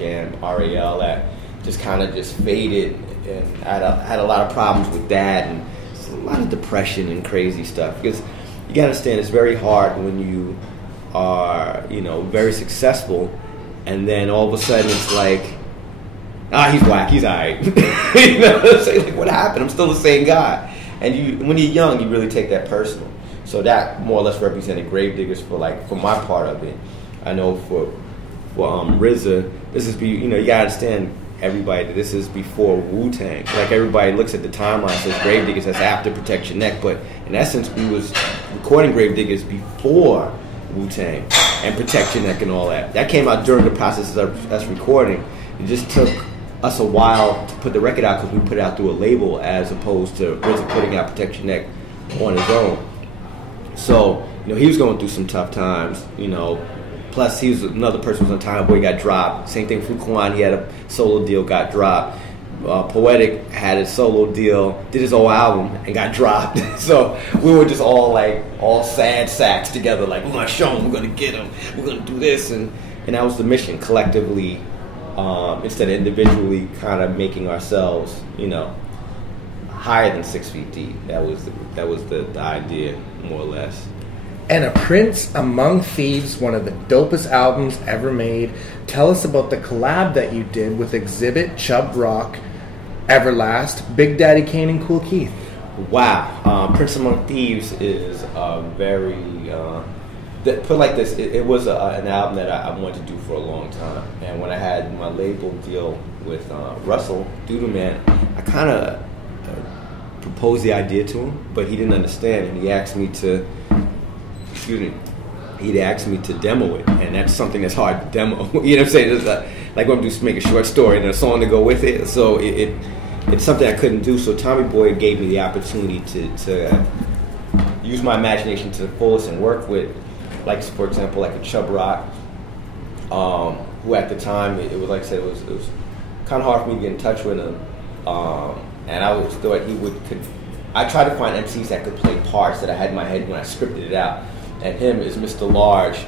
Jam, RAL, that just kind of just faded, and I had a lot of problems with that, and a lot of depression and crazy stuff. Because you gotta understand, it's very hard when you are, you know, very successful, and then all of a sudden it's like, he's whack, he's alright. You know, it's like, what happened? I'm still the same guy. And when you're young, you really take that personal. So that more or less represented Gravediggers for my part of it. I know for RZA, this is, you know, you gotta understand, everybody, that this is before Wu-Tang. Like, everybody looks at the timeline, says Gravediggers, that's after Protect Your Neck, but in essence, we was recording Gravediggers before Wu-Tang and Protect Your Neck and all that. That came out during the process of us recording. It just took us a while to put the record out because we put it out through a label as opposed to RZA putting out Protect Your Neck on his own. So, you know, he was going through some tough times, you know. Plus, he was another person who was on Time Boy, got dropped. Same thing for Kwan, he had a solo deal, got dropped. Poetic had a solo deal, did his whole album, and got dropped. So we were just all sad sacks together, like, we're going to show him, we're going to get him, we're going to do this. And that was the mission, collectively, instead of individually kind of making ourselves, you know, higher than 6 feet deep. That was the idea, more or less. And A Prince Among Thieves, one of the dopest albums ever made. Tell us about the collab that you did with Exhibit, Chubb Rock, Everlast, Big Daddy Kane, and Kool Keith. Wow. Prince Among Thieves is very... put like this, it was an album that I wanted to do for a long time. And when I had my label deal with Russell Doodleman, I kind of proposed the idea to him, but he didn't understand, and he asked me to... he'd asked me to demo it, and that's something that's hard to demo. You know what I'm saying? It's like when I'm just make a short story and a song to go with it. So it's something I couldn't do. So Tommy Boy gave me the opportunity to use my imagination to the fullest and work with, like, for example, like a Chubb Rock, who at the time, it was like I said, it was kind of hard for me to get in touch with him, and I was thought he could. I tried to find MCs that could play parts that I had in my head when I scripted it out. And him is Mr. Large,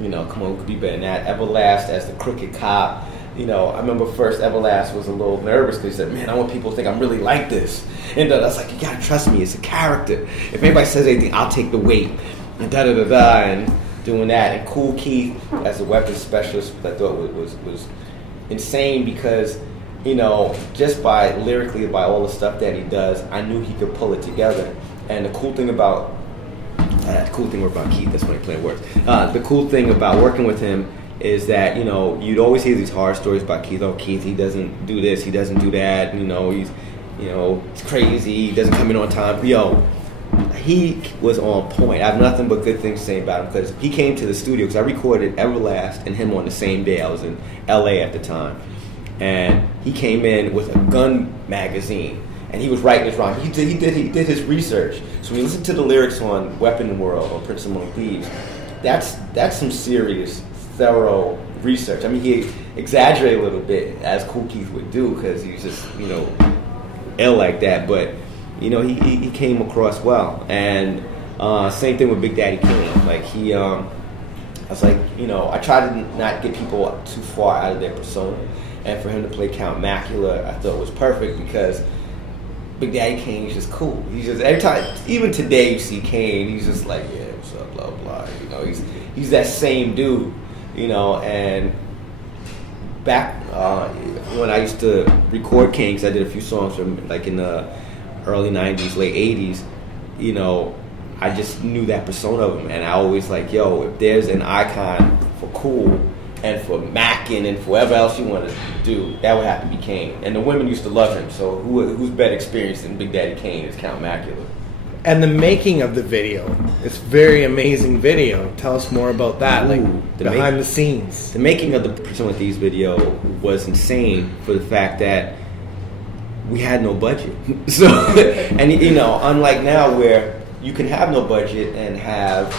you know, come on, who could be better than that? Everlast as the crooked cop. You know, I remember first Everlast was a little nervous because he said, man, I want people to think I'm really like this. And I was like, you gotta trust me, it's a character. If anybody says anything, I'll take the weight. And da-da-da-da, and doing that. And Kool Keith as a weapons specialist, I thought was insane because, you know, just by lyrically, by all the stuff that he does, I knew he could pull it together. And the cool thing about Keith, that's when I play words. The cool thing about working with him is that, you know, you'd always hear these horror stories about Keith. Oh, Keith, he doesn't do this, he doesn't do that. You know, he's crazy. He doesn't come in on time. Yo, he was on point. I have nothing but good things to say about him because he came to the studio because I recorded Everlast and him on the same day. I was in LA at the time, and he came in with a gun magazine. And he was writing his rhyme. He did his research. So when you listen to the lyrics on Weapon World or Prince Among Thieves, that's some serious, thorough research. I mean, he exaggerated a little bit, as Kool Keith would do, because he's just, you know, ill like that. But, you know, he came across well. And same thing with Big Daddy Kane. Like, I was like, you know, I tried to not get people too far out of their persona. And for him to play Count Macula, I thought was perfect because Big Daddy Kane is just cool. He's just, every time, even today you see Kane, he's just like, yeah, what's up, blah, blah. You know, he's that same dude, you know. And back when I used to record Kane, because I did a few songs from, like, in the early 90s, late 80s, you know, I just knew that persona of him. And I always like, yo, if there's an icon for cool and for macking and for whatever else you want to do, that would have to be Kane. And the women used to love him, so who's better experienced than Big Daddy Kane is Count Macula. And the making of the video, it's very amazing video. Tell us more about that, behind the scenes. The making of the Prince Among Thieves video was insane for the fact that we had no budget. So, and you know, unlike now where you can have no budget and have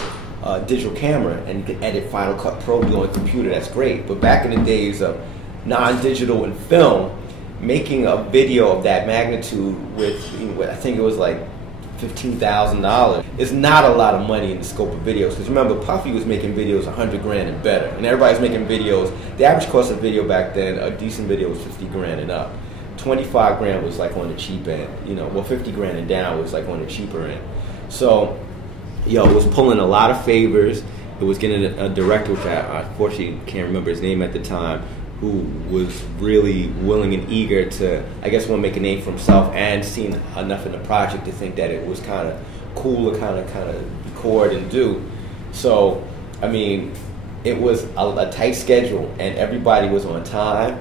a digital camera and you can edit Final Cut Pro on a computer, that's great. But back in the days of non-digital and film, making a video of that magnitude with, you know, I think it was like $15,000. It's not a lot of money in the scope of videos. Because remember, Puffy was making videos $100,000 and better, and everybody's making videos. The average cost of video back then, a decent video was $50,000 and up. $25,000 was like on the cheap end. Well, $50,000 and down was like on the cheaper end. So, it was pulling a lot of favors. It was getting a director, which I unfortunately can't remember his name at the time, who was really willing and eager to, I guess, want to make a name for himself and seen enough in the project to think that it was kind of cool to kind of record and do. So, I mean, it was a tight schedule and everybody was on time.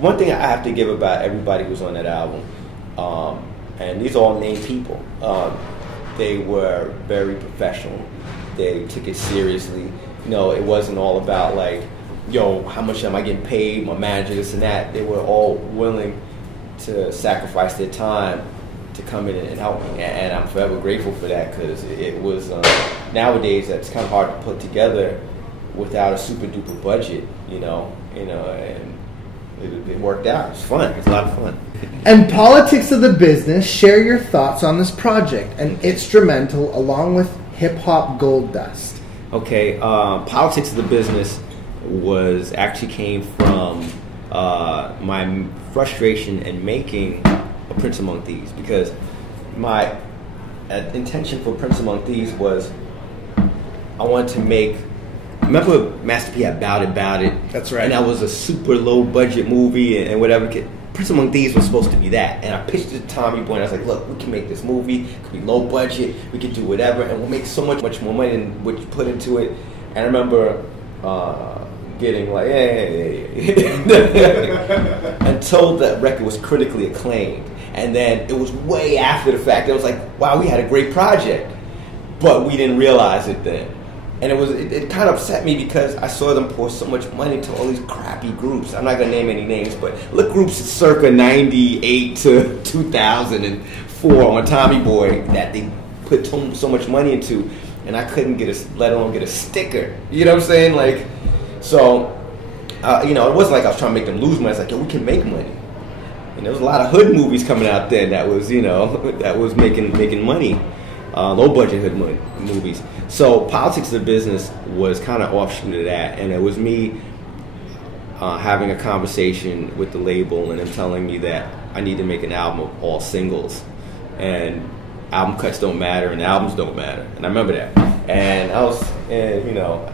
One thing I have to give about everybody who was on that album, and these are all named people, they were very professional. They took it seriously. It wasn't all about like, how much am I getting paid, my manager, this and that. They were all willing to sacrifice their time to come in and help me. And I'm forever grateful for that, because it was, nowadays that's kind of hard to put together without a super duper budget, and it worked out. It was fun. It was a lot of fun. And Politics of the Business, share your thoughts on this project, an instrumental along with Hip Hop Gold Dust. Okay, Politics of the Business actually came from my frustration in making a Prince Among Thieves, because my intention for Prince Among Thieves was I wanted to make. Remember Master P had Bout It? That's right. And that was a super low budget movie and whatever. Prince Among Thieves was supposed to be that. And I pitched it to Tommy Boy and I was like, look, we can make this movie. It could be low budget. We could do whatever. And we'll make so much more money than what you put into it. And I remember getting like, hey. Until the record was critically acclaimed. And then it was way after the fact. It was like, wow, we had a great project. But we didn't realize it then. And it kind of upset me because I saw them pour so much money into all these crappy groups. I'm not going to name any names, but look, groups circa 98 to 2004 on Tommy Boy that they put so much money into, and I couldn't let alone get a sticker. You know what I'm saying? Like, so, it wasn't like I was trying to make them lose money. It's like, we can make money. And there was a lot of hood movies coming out then that was, that was making money. Low budget hood movies. So Politics of the Business was kind of offshoot of that, and it was me having a conversation with the label and them telling me that I need to make an album of all singles, and album cuts don't matter and albums don't matter. And I remember that. And I was,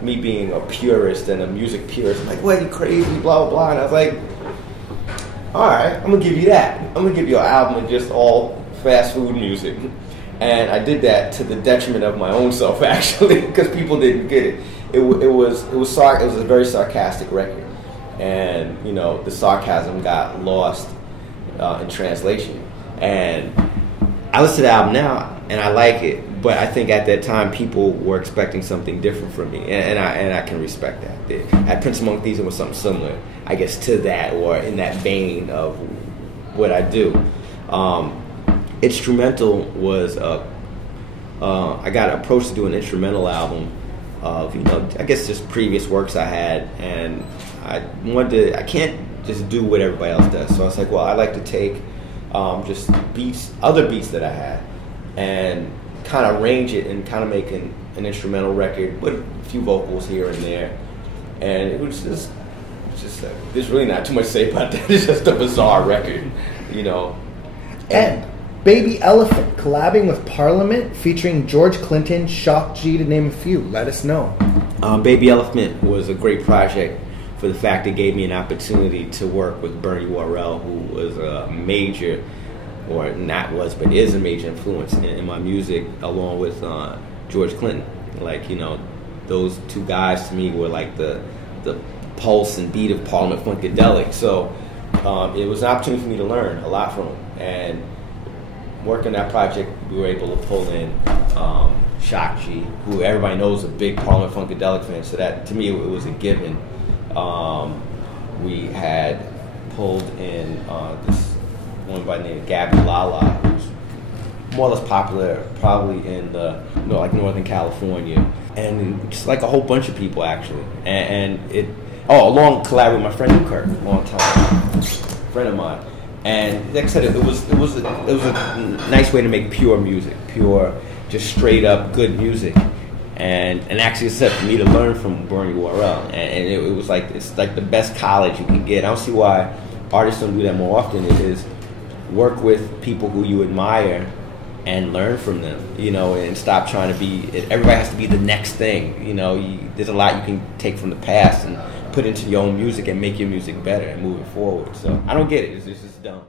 me being a purist and a music purist, I'm like, what, you crazy, blah, blah, blah. And I was like, all right, I'm going to give you that. I'm going to give you an album of just all fast food music. And I did that to the detriment of my own self, actually, because people didn't get it. It was a very sarcastic record, and the sarcasm got lost in translation. And I listen to the album now, and I like it, but I think at that time people were expecting something different from me, and I can respect that. At Prince Among Thieves, it was something similar, I guess, to that, or in that vein of what I do. Instrumental was I got approached to do an instrumental album of I guess just previous works I had, and I can't just do what everybody else does, so I was like, well, I like to take just other beats that I had and kind of arrange it and kind of make an instrumental record with a few vocals here and there. And it was just there's really not too much to say about that. It's just a bizarre record, And Baby Elephant, collabing with Parliament, featuring George Clinton, Shock G, to name a few. Let us know. Baby Elephant was a great project for the fact it gave me an opportunity to work with Bernie Worrell, who was a major, or not was, but is a major influence in my music, along with George Clinton. Like, those two guys to me were like the pulse and beat of Parliament Funkadelic. So it was an opportunity for me to learn a lot from them. And working that project, we were able to pull in Shock G, who everybody knows is a big Parliament Funkadelic fan. So that, to me, it was a given. We had pulled in this one by the name of Gabby Lala, who's more or less popular probably in like Northern California, and just like a whole bunch of people actually. Along collaborating with my friend Newkirk, a long time friend of mine. And like I said, it was a nice way to make pure music, just straight up good music. And actually, it's set for me to learn from Bernie Worrell, and it was like, it's like the best college you can get. I don't see why artists don't do that more often. It is work with people who you admire and learn from them, and stop trying to be. Everybody has to be the next thing, There's a lot you can take from the past and put into your own music and make your music better and move it forward. So I don't get it. It's just dumb.